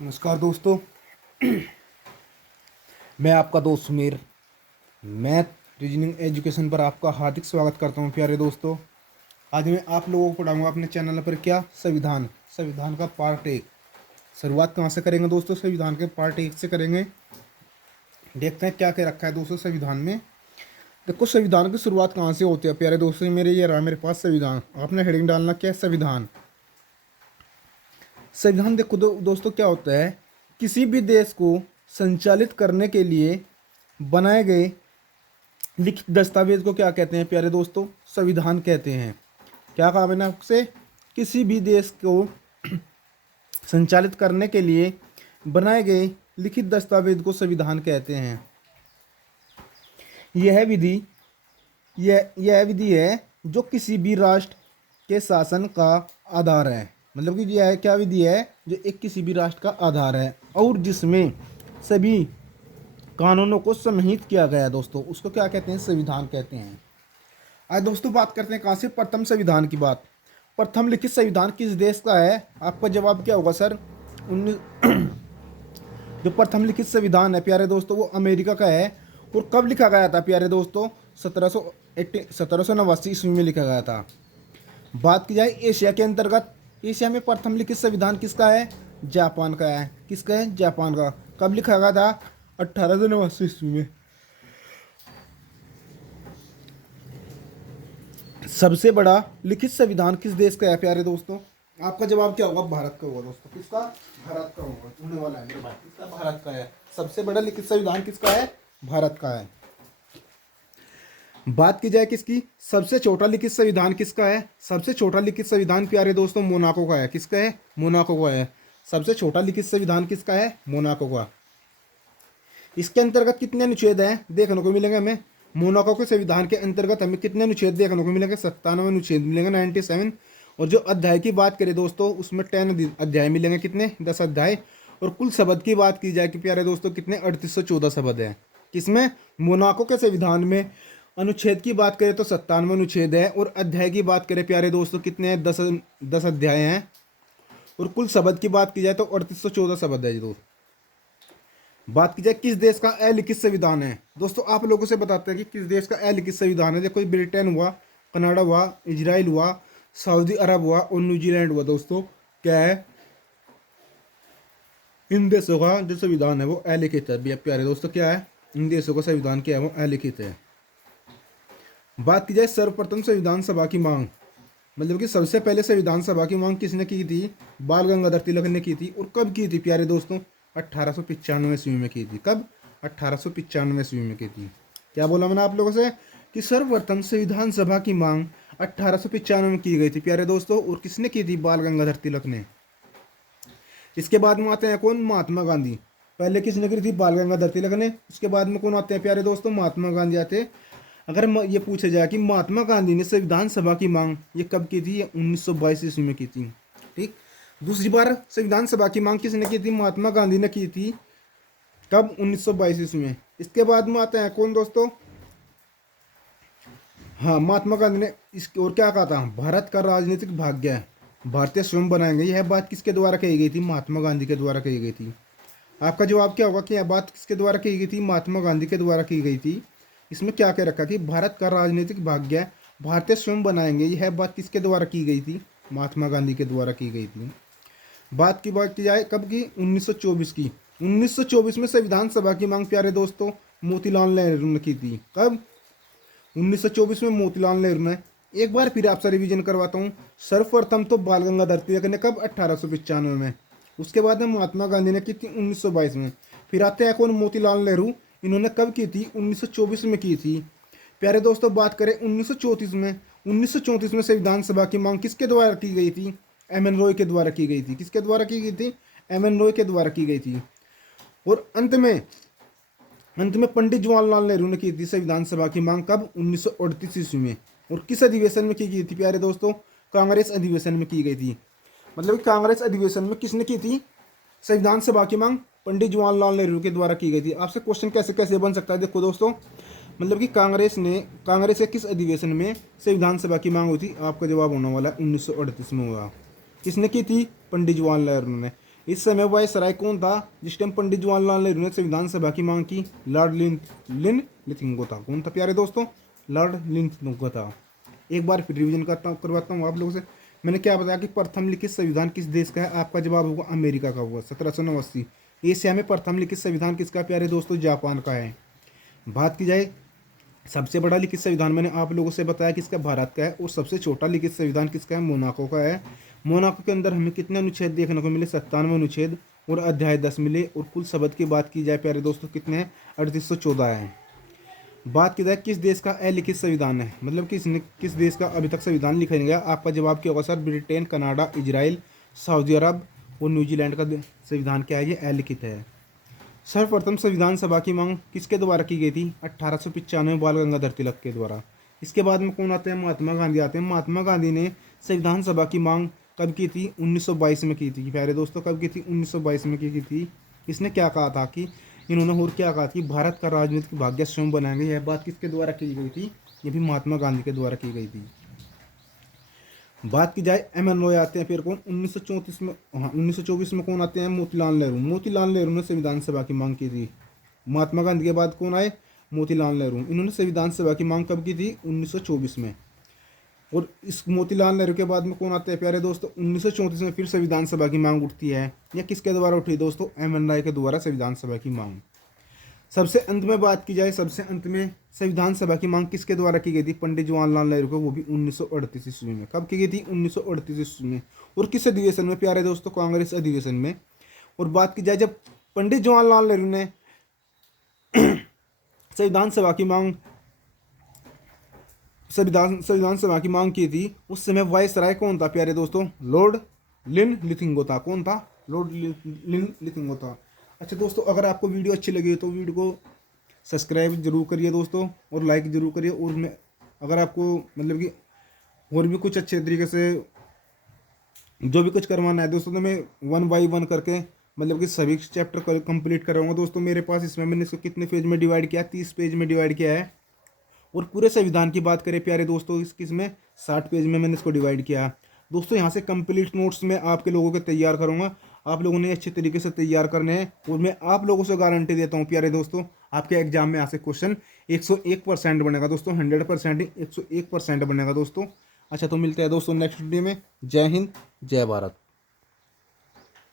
नमस्कार दोस्तों। मैं आपका दोस्त सुमीर मैथ रीजनिंग एजुकेशन पर आपका हार्दिक स्वागत करता हूं। प्यारे दोस्तों, आज मैं आप लोगों को पढ़ाऊंगा अपने चैनल पर क्या संविधान संविधान का पार्ट एक। शुरुआत कहाँ से करेंगे दोस्तों? संविधान के पार्ट एक से करेंगे। देखते हैं क्या क्या रखा है दोस्तों संविधान में। देखो, संविधान की शुरुआत कहाँ से होती है प्यारे दोस्तों। मेरे ये रहा मेरे पास संविधान। आपने हेडिंग डालना क्या है? संविधान। संविधान देखो दोस्तों क्या होता है, किसी भी देश को संचालित करने के लिए बनाए गए लिखित दस्तावेज को क्या कहते हैं प्यारे दोस्तों? संविधान कहते हैं। क्या कहा मैंने आपसे? किसी भी देश को संचालित करने के लिए बनाए गए लिखित दस्तावेज को संविधान कहते हैं। यह विधि है जो किसी भी राष्ट्र के शासन का आधार है। मतलब कि यह क्या विधि है जो एक किसी भी राष्ट्र का आधार है और जिसमें सभी कानूनों को समाहित किया गया है दोस्तों, उसको क्या कहते हैं? संविधान कहते हैं। आज दोस्तों बात करते हैं कहाँ से? प्रथम संविधान की बात। प्रथम लिखित संविधान किस देश का है? आपका जवाब क्या होगा सर? जो प्रथम लिखित संविधान है प्यारे दोस्तों वो अमेरिका का है। और कब लिखा गया था प्यारे दोस्तों? 1789 ईस्वी में लिखा गया था। बात की जाए एशिया के अंतर्गत, एशिया में प्रथम लिखित संविधान किसका है? जापान का है। किसका है? जापान का। कब लिखा गया था? 1889 ईस्वी में। सबसे बड़ा लिखित संविधान किस देश का है प्यारे दोस्तों? आपका जवाब क्या होगा? भारत का होगा दोस्तों। किसका? भारत का होगा। होने वाला है मेरे भाई। किसका? भारत का है। सबसे बड़ा लिखित संविधान किसका है? भारत का है। बात की जाए किसकी? सबसे छोटा लिखित संविधान किसका है? सबसे छोटा लिखित संविधान प्यारे दोस्तों मोनाको का है। किसका है? मोनाको का है। सबसे छोटा लिखित संविधान किसका है? मोनाको का। इसके अंतर्गत कितने अनुच्छेद हैं देखने को मिलेंगे हमें? मोनाको के संविधान के अंतर्गत हमें कितने अनुच्छेद देखने को मिलेंगे? 97 अनुच्छेद मिलेंगे, 97। और जो अध्याय की बात करें दोस्तों उसमें 10 अध्याय मिलेंगे। कितने? 10 अध्याय। और कुल शब्द की बात की जाए कि प्यारे दोस्तों कितने? 3814 शब्द हैं। किसमें? मोनाको के संविधान में। अनुच्छेद की बात करें तो 97 अनुच्छेद है। और अध्याय की बात करें प्यारे दोस्तों कितने हैं? 10 अध्याय हैं। और कुल शब्द की बात की जाए तो 3814 शब्द है दोस्तों। बात की जाए किस देश का अलिखित संविधान है दोस्तों, आप लोगों से बताते हैं कि किस देश का अलिखित संविधान है। देखो, ब्रिटेन हुआ, कनाडा हुआ, इजराइल हुआ, सऊदी अरब हुआ और न्यूजीलैंड हुआ दोस्तों। क्या है? इन देशों का जो संविधान है वो अलिखित है। भैया प्यारे दोस्तों क्या है? इन देशों का संविधान क्या है? वो अलिखित है। बात की जाए सर्वप्रथम संविधान सभा की मांग, मतलब कि सबसे पहले संविधान सभा की मांग किसने की थी? बाल गंगाधर तिलक ने की थी। और कब की थी प्यारे दोस्तों? 1895 ईस्वी में की थी। कब? 1895 ईस्वी में की थी। क्या बोला मैंने आप लोगों से कि सर्वप्रथम संविधान सभा की मांग 1895 में की गई थी प्यारे दोस्तों। और किसने की थी? बाल गंगाधर तिलक ने। इसके बाद में आते हैं कौन? महात्मा गांधी। पहले किसने की थी? बाल गंगाधर तिलक ने। उसके बाद में कौन आते हैं प्यारे दोस्तों? महात्मा गांधी आते हैं। अगर ये पूछा जाए कि महात्मा गांधी ने संविधान सभा की मांग ये कब की थी? 1922 ईस्वी में की थी। ठीक। दूसरी बार संविधान सभा की मांग किसने की थी? महात्मा गांधी ने की थी। कब? 1922 ईस्वी में। इसके बाद में आते हैं कौन दोस्तों? हाँ, महात्मा गांधी ने इस और क्या कहा था? भारत का राजनीतिक भाग्य भारतीय स्वयं बनाएंगे। यह बात किसके द्वारा कही गई थी? महात्मा गांधी के द्वारा कही गई थी। आपका जवाब क्या होगा कि यह बात किसके द्वारा की गई थी? महात्मा गांधी के द्वारा की गई थी। इसमें क्या क्या रखा कि भारत का राजनीतिक भाग्य भारतीय स्वयं बनाएंगे। यह बात किसके द्वारा की गई थी? महात्मा गांधी के द्वारा की गई थी। बात की जाए कब की? 1924 की। 1924 में संविधान सभा की मांग प्यारे दोस्तों मोतीलाल नेहरू ने की थी। कब? 1924 में मोतीलाल नेहरू ने। एक बार फिर आपसे रिवीजन करवाता हूँ। सर्वप्रथम तो बाल गंगाधर तिलक ने। कब? 1895 में। उसके बाद में महात्मा गांधी ने की थी 1922 में। फिर आते हैं कौन? मोतीलाल नेहरू। इन्होंने कब की थी? 1924 में की थी। प्यारे दोस्तों बात करें 1934 में। 1934 में संविधान सभा की मांग किसके द्वारा की गई थी? एम एन रॉय के द्वारा की गई थी। किसके द्वारा की गई थी? एम एन रॉय के द्वारा की गई थी। और अंत में पंडित जवाहरलाल नेहरू ने की थी संविधान सभा की मांग। कब? 1938 ईस्वी में। और किस अधिवेशन में की गई थी प्यारे दोस्तों? कांग्रेस अधिवेशन में की गई थी। मतलब कि कांग्रेस अधिवेशन में किसने की थी संविधान सभा की मांग? पंडित जवाहरलाल नेहरू के द्वारा की गई थी। आपसे क्वेश्चन कैसे कैसे बन सकता है? देखो दोस्तों, मतलब कि कांग्रेस के किस अधिवेशन में संविधान सभा की मांग हुई थी? आपका जवाब होने वाला है 1938 में हुआ। किसने की थी? पंडित जवाहरलाल नेहरू ने। इस समय वायसराय कौन था जिस टाइम पंडित जवाहरलाल नेहरू ने संविधान सभा की मांग की? लॉर्ड लिन लिथिंगो था। कौन था प्यारे दोस्तों? लॉर्ड लिथिंगो था। एक बार फिर रिवीजन करवाता हूँ आप लोगों से। मैंने क्या बताया कि प्रथम लिखित संविधान किस देश का है? आपका जवाब होगा अमेरिका का होगा, 1789। एशिया में प्रथम लिखित संविधान किसका प्यारे दोस्तों? जापान का है। बात की जाए सबसे बड़ा लिखित संविधान, मैंने आप लोगों से बताया किसका? भारत का है। और सबसे छोटा लिखित संविधान किसका है? मोनाको का है। मोनाको के अंदर हमें कितने अनुच्छेद देखने को मिले? 97 अनुच्छेद और अध्याय 10 मिले। और कुल शब्द की बात की जाए प्यारे दोस्तों कितने हैं? 3814 है। बात की जाए किस देश का अलिखित संविधान है, मतलब किस देश का अभी तक संविधान लिखा नहीं गया? आपका जवाब क्या होगा sir? Britain, Canada, Israel, Saudi Arab और न्यूजीलैंड का संविधान क्या है? ये अलिखित है। सर्वप्रथम संविधान सभा की मांग किसके द्वारा की गई थी? 1895 बाल गंगाधर तिलक के द्वारा। इसके बाद में कौन आते हैं? महात्मा गांधी आते हैं। महात्मा गांधी ने संविधान सभा की मांग कब की थी? 1922 में की थी प्यारे दोस्तों। कब की थी? 1922 में की थी। इसने क्या कहा था कि इन्होंने और क्या कहा कि भारत का राजनीतिक भाग्य स्वयं बनाएंगे। यह बात किसके द्वारा की गई थी? ये भी महात्मा गांधी के द्वारा की गई थी। बात की जाए एम.एन. रॉय आते हैं फिर कौन? 1934 में, हाँ 1924 में कौन आते हैं? मोतीलाल नेहरू। मोतीलाल नेहरू ने संविधान सभा की मांग की थी। महात्मा गांधी के बाद कौन आए? मोतीलाल नेहरू। इन्होंने संविधान सभा की मांग कब की थी? 1924 में। और इस मोतीलाल नेहरू के बाद में कौन आते हैं प्यारे दोस्तों? 1934 में फिर संविधान सभा की मांग उठती है। यह किसके द्वारा उठी दोस्तों? एम.एन. रॉय के द्वारा संविधान सभा की मांग। सबसे अंत में बात की जाए, सबसे अंत में संविधान सभा की मांग किसके द्वारा की गई थी? पंडित जवाहरलाल नेहरू को, वो भी 1938 ईस्वी में। कब की गई थी? 1938 ईस्वी में। और किस अधिवेशन में प्यारे दोस्तों? कांग्रेस अधिवेशन में। और बात की जाए जब पंडित जवाहरलाल नेहरू ने संविधान सभा की मांग संविधान सभा की मांग की थी, उस समय वायसराय कौन था प्यारे दोस्तों? लॉर्ड लिन लिथिंगो था। कौन था? लॉर्ड लिन लिथिंगो था। अच्छा दोस्तों, अगर आपको वीडियो अच्छी लगी तो वीडियो को सब्सक्राइब जरूर करिए दोस्तों, और लाइक जरूर करिए। और मैं अगर आपको मतलब कि और भी कुछ अच्छे तरीके से जो भी कुछ करवाना है दोस्तों, तो मैं 1 बाय 1 करके मतलब कि सभी चैप्टर कंप्लीट कराऊंगा दोस्तों। मेरे पास इसमें मैंने इसको कितने पेज में डिवाइड किया? 30 पेज में डिवाइड किया है। और पूरे संविधान की बात करें प्यारे दोस्तों, इसमें 60 पेज में मैंने इसको डिवाइड किया दोस्तों। यहाँ से कंप्लीट नोट्स मैं आपके लोगों के तैयार करूँगा। आप लोगों ने अच्छे तरीके से तैयार करने हैं। और मैं आप लोगों से गारंटी देता हूँ प्यारे दोस्तों, आपके एग्जाम में यहाँ से क्वेश्चन 101% बनेगा दोस्तों। 100% ही 101% बनेगा दोस्तों। अच्छा, तो मिलते हैं दोस्तों नेक्स्ट वीडियो में। जय हिंद, जय भारत।